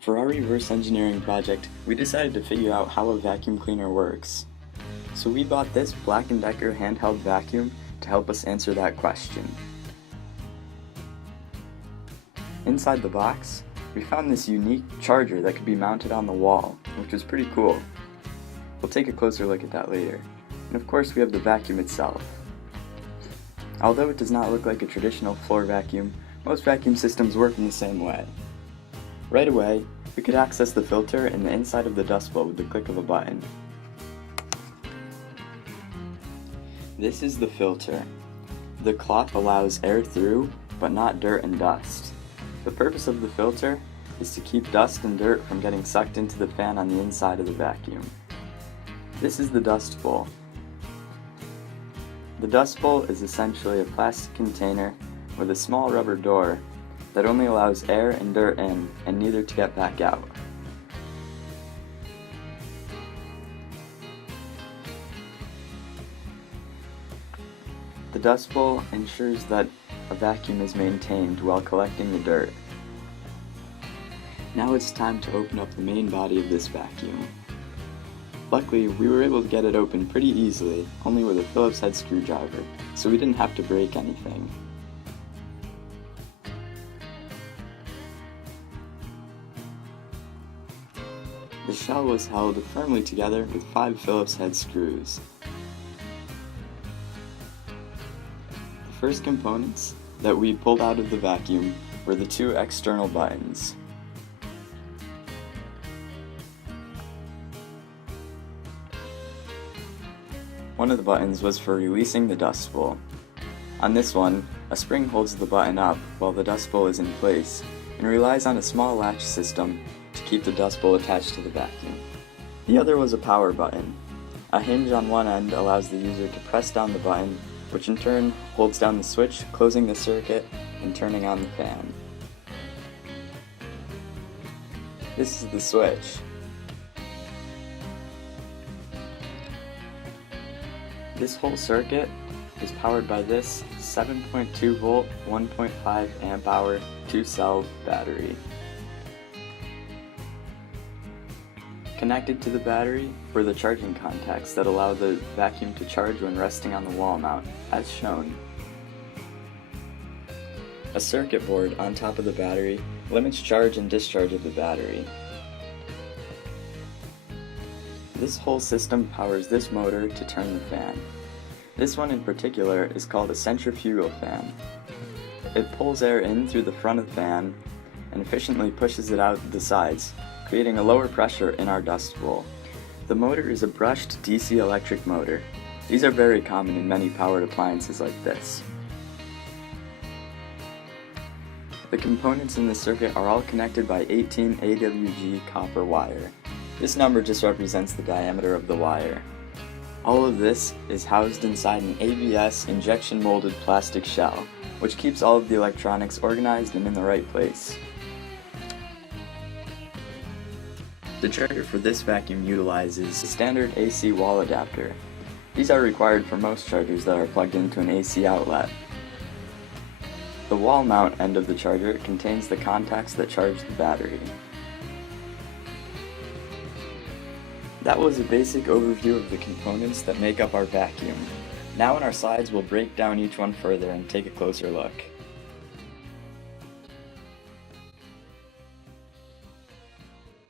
For our reverse engineering project, we decided to figure out how a vacuum cleaner works. So we bought this Black & Decker handheld vacuum to help us answer that question. Inside the box, we found this unique charger that could be mounted on the wall, which was pretty cool. We'll take a closer look at that later. And of course we have the vacuum itself. Although it does not look like a traditional floor vacuum, most vacuum systems work in the same way. Right away, we could access the filter in the inside of the dust bowl with the click of a button. This is the filter. The cloth allows air through, but not dirt and dust. The purpose of the filter is to keep dust and dirt from getting sucked into the fan on the inside of the vacuum. This is the dust bowl. The dust bowl is essentially a plastic container with a small rubber door that only allows air and dirt in and neither to get back out. The dust bowl ensures that a vacuum is maintained while collecting the dirt. Now it's time to open up the main body of this vacuum. Luckily, we were able to get it open pretty easily, only with a Phillips head screwdriver, so we didn't have to break anything. The shell was held firmly together with 5 Phillips head screws. The first components that we pulled out of the vacuum were the 2 external buttons. One of the buttons was for releasing the dust bowl. On this one, a spring holds the button up while the dust bowl is in place and relies on a small latch system to keep the dust bowl attached to the vacuum. The other was a power button. A hinge on one end allows the user to press down the button, which in turn holds down the switch, closing the circuit and turning on the fan. This is the switch. This whole circuit is powered by this 7.2 volt, 1.5 amp hour 2-cell battery. Connected to the battery were the charging contacts that allow the vacuum to charge when resting on the wall mount, as shown. A circuit board on top of the battery limits charge and discharge of the battery. This whole system powers this motor to turn the fan. This one in particular is called a centrifugal fan. It pulls air in through the front of the fan and efficiently pushes it out the sides, creating a lower pressure in our dust bowl. The motor is a brushed DC electric motor. These are very common in many powered appliances like this. The components in the circuit are all connected by 18 AWG copper wire. This number just represents the diameter of the wire. All of this is housed inside an ABS injection molded plastic shell, which keeps all of the electronics organized and in the right place. The charger for this vacuum utilizes a standard AC wall adapter. These are required for most chargers that are plugged into an AC outlet. The wall mount end of the charger contains the contacts that charge the battery. That was a basic overview of the components that make up our vacuum. Now in our slides we'll break down each one further and take a closer look.